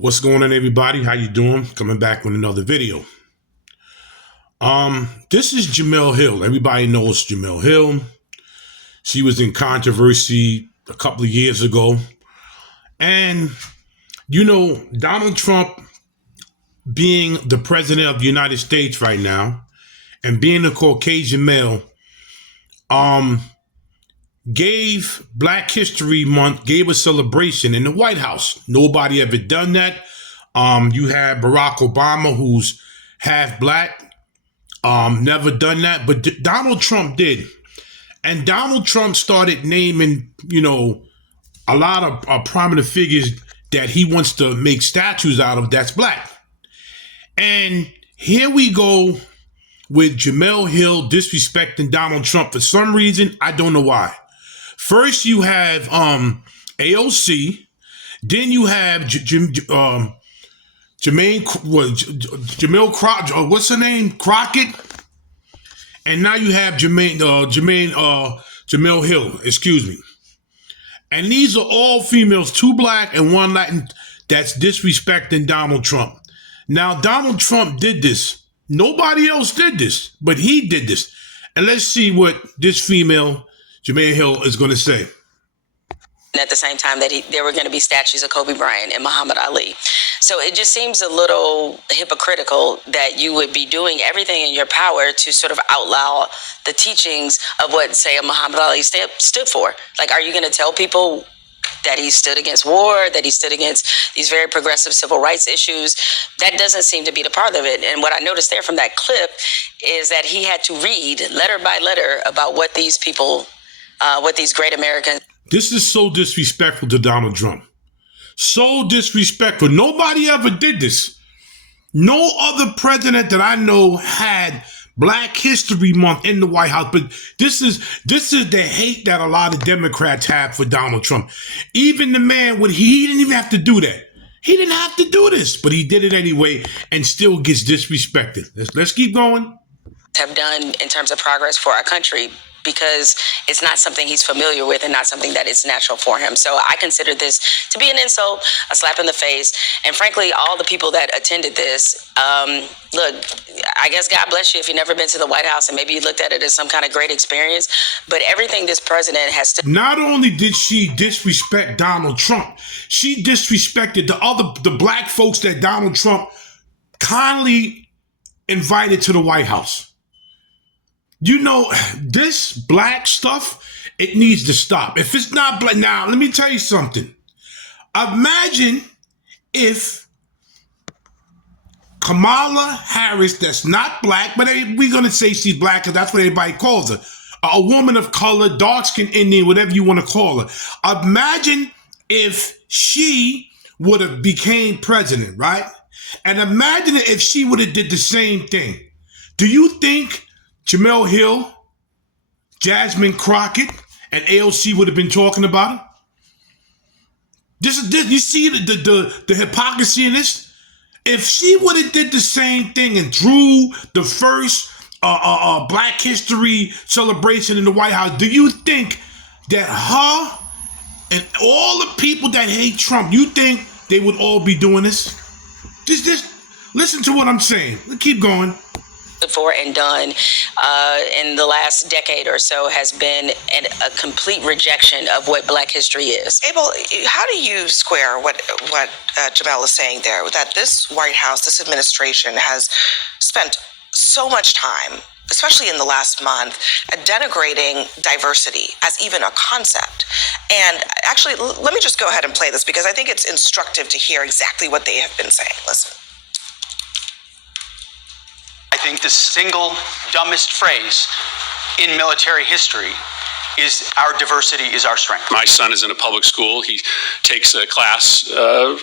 What's going on, everybody? How you doing? Coming back with another video. This is Jemele Hill. Everybody knows Jemele Hill. She was in controversy a couple of years ago. And, you know, Donald Trump being the president of the United States right now and being a Caucasian male, gave Black History Month, gave a celebration in the White House. Nobody ever done that. You had Barack Obama, who's half Black, never done that, but Donald Trump did. And Donald Trump started naming, you know, a lot of prominent figures that he wants to make statues out of that's Black. And here we go with Jemele Hill disrespecting Donald Trump for some reason. I don't know why. First, you have AOC. Then you have Jemele, what's her name? Crockett. And now you have Jemele Hill, excuse me. And these are all females, 2 Black and 1 Latin, that's disrespecting Donald Trump. Now, Donald Trump did this. Nobody else did this, but he did this. And let's see what this female, Jemele Hill, is going to say. At the same time that there were going to be statues of Kobe Bryant and Muhammad Ali. So it just seems a little hypocritical that you would be doing everything in your power to sort of outlaw the teachings of what, say, a Muhammad Ali stood for. Like, are you going to tell people that he stood against war, that he stood against these very progressive civil rights issues? That doesn't seem to be the part of it. And what I noticed there from that clip is that he had to read letter by letter about what these people, what these great Americans. This is so disrespectful to Donald Trump. So disrespectful. Nobody ever did this. No other president that I know had Black History Month in the White House. But this is the hate that a lot of Democrats have for Donald Trump. Even the man, he didn't even have to do that. He didn't have to do this, but he did it anyway and still gets disrespected. Let's keep going. Have done in terms of progress for our country, because it's not something he's familiar with and not something that is natural for him. So I consider this to be an insult, a slap in the face. And frankly, all the people that attended this, look, I guess God bless you if you've never been to the White House and maybe you looked at it as some kind of great experience. But everything this president has to... Not only did she disrespect Donald Trump, she disrespected the Black folks that Donald Trump kindly invited to the White House. You know, this Black stuff, it needs to stop. If it's not Black, now, let me tell you something. Imagine if Kamala Harris, that's not Black, but we're going to say she's Black because that's what everybody calls her. A woman of color, dark-skinned Indian, whatever you want to call her. Imagine if she would have became president, right? And imagine if she would have did the same thing. Do you think Jemele Hill, Jasmine Crockett, and AOC would have been talking about it? This. You see the hypocrisy in this? If she would have did the same thing and drew the first Black History celebration in the White House, do you think that her and all the people that hate Trump, you think they would all be doing this? Just listen to what I'm saying. Let's keep going. For and done in the last decade or so has been a complete rejection of what Black history is. Abel, how do you square what Jemele is saying there, that this White House, this administration has spent so much time, especially in the last month, denigrating diversity as even a concept? And actually, let me just go ahead and play this because I think it's instructive to hear exactly what they have been saying. Listen. I think the single dumbest phrase in military history is our diversity is our strength. My son is in a public school. He takes a class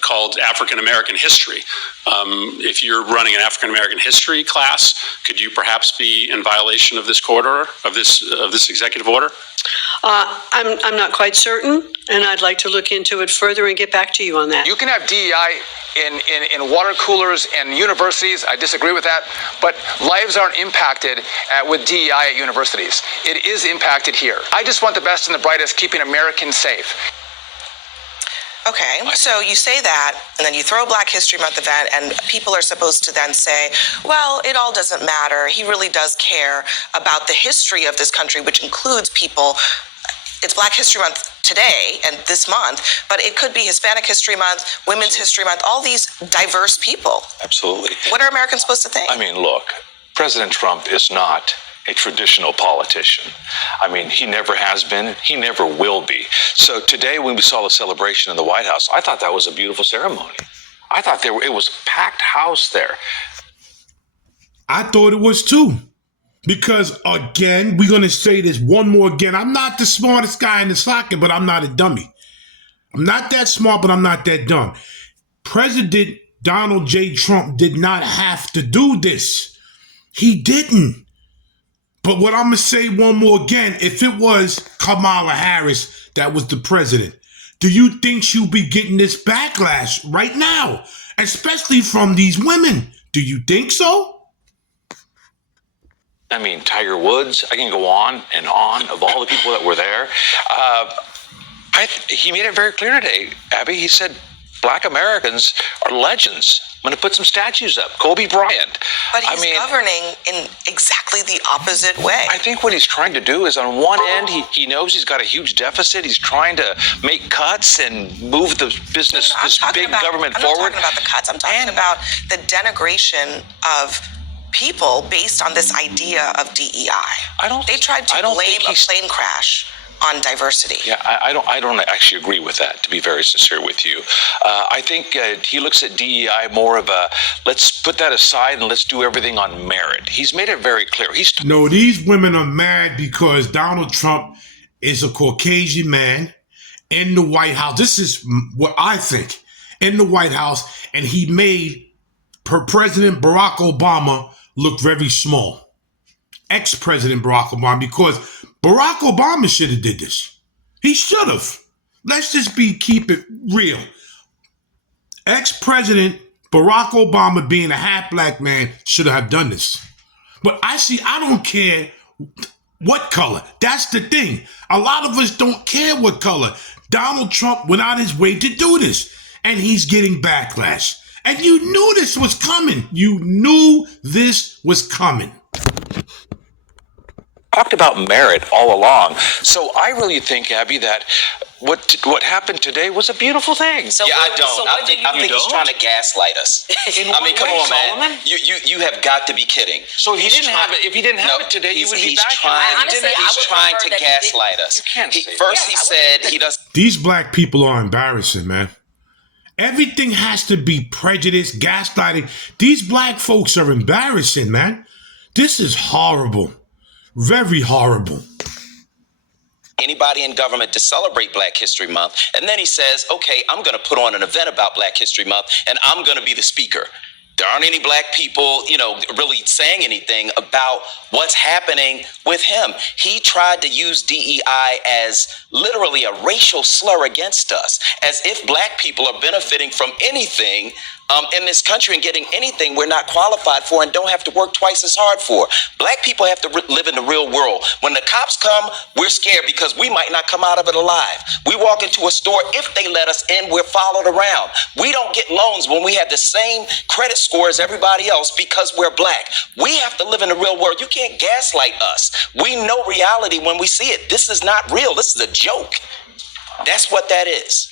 called African American History. If you're running an African American history class, could you perhaps be in violation of this court order, of this executive order? I'm not quite certain, and I'd like to look into it further and get back to you on that. You can have DEI in water coolers and universities. I disagree with that, but lives aren't impacted with DEI at universities. It is impacted here. I just want the best and the brightest, keeping Americans safe. Okay, so you say that, and then you throw a Black History Month event, and people are supposed to then say, well, it all doesn't matter. He really does care about the history of this country, which includes people. It's Black History Month today and this month, but it could be Hispanic History Month, Women's History Month, all these diverse people. Absolutely. What are Americans supposed to think? I mean, look, President Trump is not a traditional politician. I mean, he never has been, he never will be. So today when we saw the celebration in the White House, I thought that was a beautiful ceremony. I thought it was a packed house there. I thought it was too. Because again, we're going to say this one more again. I'm not the smartest guy in the socket, but I'm not a dummy. I'm not that smart, but I'm not that dumb. President Donald J. Trump did not have to do this. He didn't. But what I'm going to say one more again, if it was Kamala Harris that was the president, do you think she'll be getting this backlash right now? Especially from these women. Do you think so? I mean, Tiger Woods, I can go on and on of all the people that were there. He made it very clear today, Abby. He said, Black Americans are legends. I'm going to put some statues up. Kobe Bryant. But he's governing in exactly the opposite way. I think what he's trying to do is on one end, he knows he's got a huge deficit. He's trying to make cuts and move the business, this big government forward. I'm not talking about the cuts. I'm talking about the denigration of people based on this idea of DEI. They tried to blame a plane crash on diversity. Yeah, I don't actually agree with that, to be very sincere with you. I think he looks at DEI more of a, let's put that aside and let's do everything on merit. He's made it very clear. No, these women are mad because Donald Trump is a Caucasian man in the White House. This is what I think. In the White House, and he made President Barack Obama look very small. Ex-President Barack Obama, because Barack Obama should have did this. He should have. Let's just keep it real. Ex-President Barack Obama, being a half black man, should have done this. But I don't care what color. That's the thing. A lot of us don't care what color. Donald Trump went out his way to do this, and he's getting backlash. And you knew this was coming. You knew this was coming. Talked about merit all along. So I really think, Abby, that what happened today was a beautiful thing. So yeah, I don't. So I think he's trying to gaslight us. I mean, come on, man. You have got to be kidding. So if he didn't have it today, you would be back. He's trying to gaslight us. First, he said he does. These black people are embarrassing, man. Everything has to be prejudice, gaslighting. These black folks are embarrassing, man. This is horrible. Very horrible. Anybody in government to celebrate Black History Month. And then he says, okay, I'm going to put on an event about Black History Month, and I'm going to be the speaker. There aren't any black people, really saying anything about what's happening with him. He tried to use DEI as literally a racial slur against us, as if black people are benefiting from anything in this country and getting anything we're not qualified for and don't have to work twice as hard for. Black people have to live in the real world. When the cops come, we're scared because we might not come out of it alive. We walk into a store, if they let us in, we're followed around. We don't get loans when we have the same credit score as everybody else because we're black. We have to live in the real world. You can't gaslight us. We know reality when we see it. This is not real. This is a joke. That's what that is.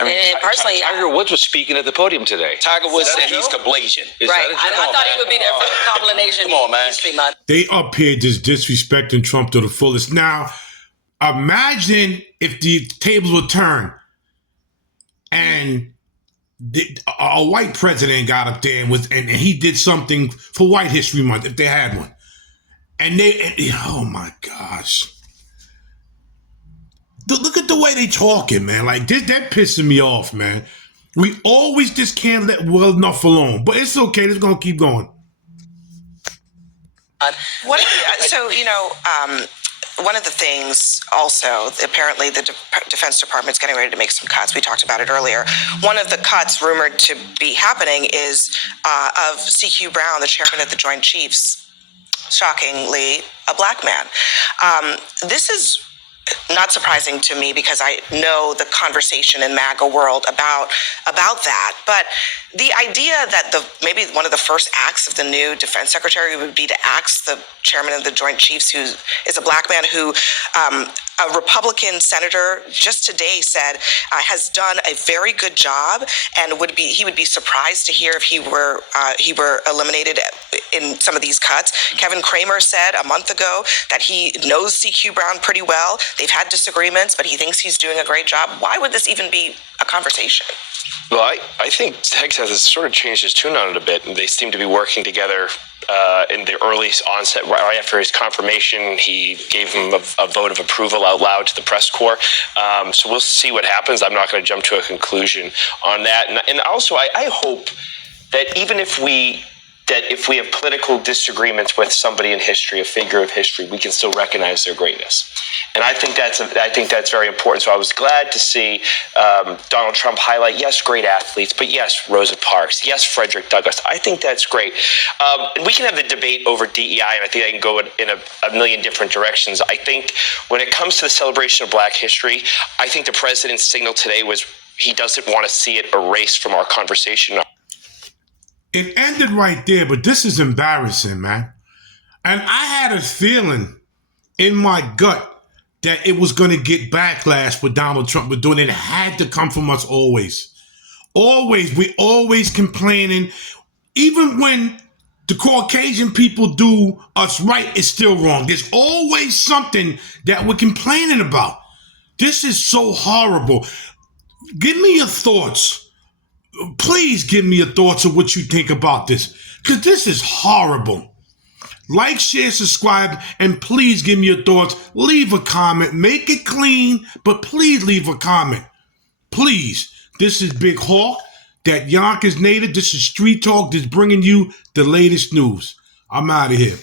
I mean, personally, Tiger Woods was speaking at the podium today. Tiger Woods said he's Kablasian. Right. I thought he would be there for the compilation. Come on, man. They up here just disrespecting Trump to the fullest. Now, imagine if the tables were turned and a white president got up there and he did something for White History Month, if they had one. And oh my gosh. Look at the way they talking, man. Like, that pissing me off, man. We always just can't let well enough alone. But it's okay. It's going to keep going. One of the things also, apparently the Defense Department's getting ready to make some cuts. We talked about it earlier. One of the cuts rumored to be happening is of C.Q. Brown, the chairman of the Joint Chiefs, shockingly, a black man. This is not surprising to me because I know the conversation in MAGA world about that. But the idea that maybe one of the first acts of the new defense secretary would be to ask the chairman of the Joint Chiefs, who is a black man who a Republican senator just today said has done a very good job, and he would be surprised to hear if he were eliminated in some of these cuts. Kevin Cramer said a month ago that he knows CQ Brown pretty well. They've had disagreements, but he thinks he's doing a great job. Why would this even be a conversation? Well, I think Texas has sort of changed his tune on it a bit, and they seem to be working together in the early onset. Right after his confirmation, he gave him a vote of approval out loud to the press corps. So we'll see what happens. I'm not going to jump to a conclusion on that. And also, I hope that even if we have political disagreements with somebody in history, a figure of history, we can still recognize their greatness. And I think that's very important. So I was glad to see Donald Trump highlight, yes, great athletes, but yes, Rosa Parks, yes, Frederick Douglass. I think that's great. And we can have the debate over DEI, and I think I can go in a million different directions. I think when it comes to the celebration of Black history, I think the president's signal today was he doesn't want to see it erased from our conversation. It ended right there, but this is embarrassing, man. And I had a feeling in my gut that it was going to get backlash what Donald Trump was doing. It had to come from us always. Always. We always complaining. Even when the Caucasian people do us right, it's still wrong. There's always something that we're complaining about. This is so horrible. Give me your thoughts. Please give me your thoughts of what you think about this, because this is horrible. Like, share, subscribe, and please give me your thoughts. Leave a comment. Make it clean, but please leave a comment. Please. This is Big Hawk, that Yonkers native. This is Street Talk, that's bringing you the latest news. I'm out of here.